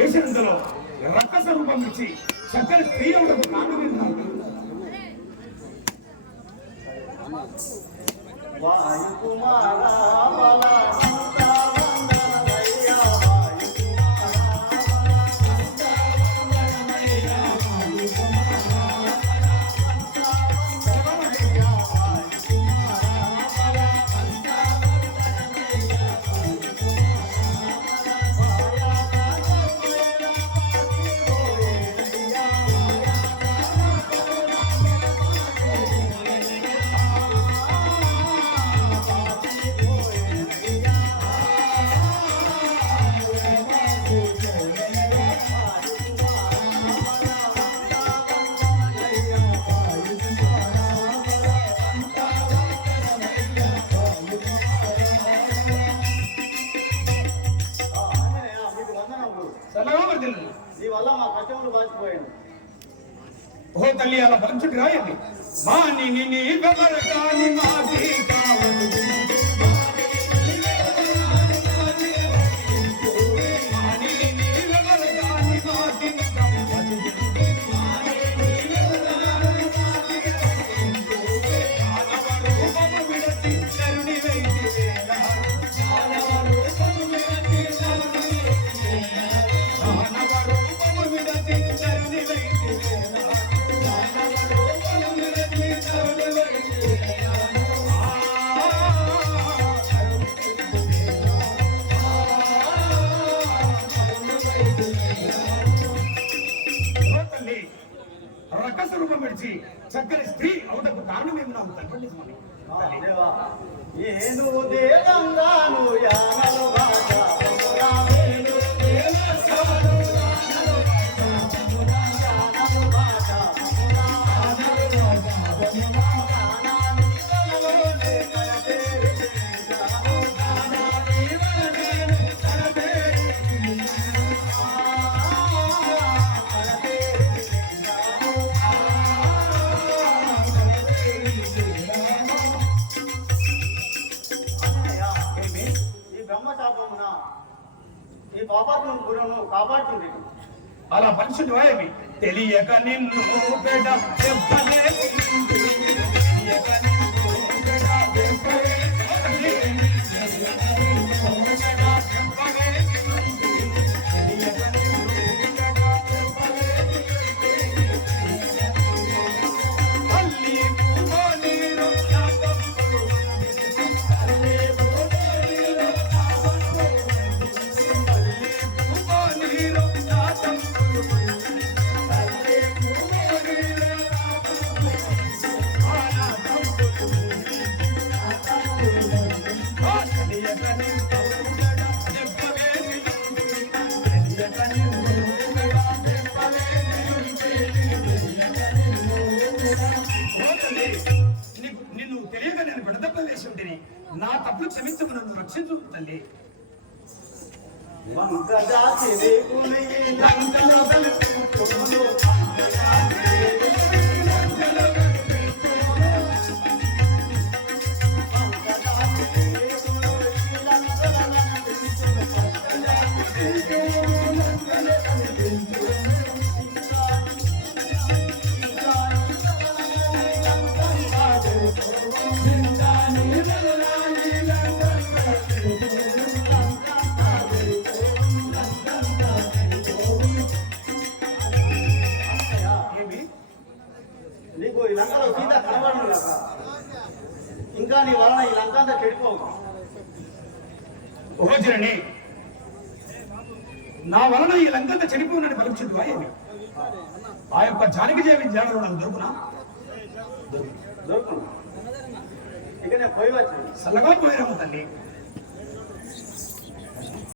వేసినందులో రక్త రూపం ఇచ్చి చక్కని స్త్రీ అవడం కారణమే నాకు వాయుకుమారా చల్లగా వర్ధిల్లు. నీ వల్ల మా కష్టములు బాచిపోయాడు ఓ తల్లి అలా పంచుకు రాయండి. మాని నీ వెవర విడచి విడిచి చక్కని స్త్రీ అవుటకు కారణమేమి నాకు తండ్రి ఏను దేవంగాను యానలు కోపాత్మ పాపాత్మ గురువును కాపాడుతుంది. అలా మనుషులు వాయవి తెలియక నిన్ను పెడ నా తప్పులు క్షమించము నన్ను రక్షించు తల్లి. వంకజాతి రేకుని నీకు ఈ లంకలో సీత కనబడను లేక ఇంకా నీ వలన ఈ లంక అంతా చెడిపోవు. నా వలన ఈ లంకంతా చెడిపోయినని పలుకుచుద్దువా ఏమి ఆ యొక్క జానకి దేవి జాడలో నాకు దొరుకునా? దొరుకును. ఇక నేను పోయి వచ్చాను. చల్లగా పోయిరమ్మ తల్లి.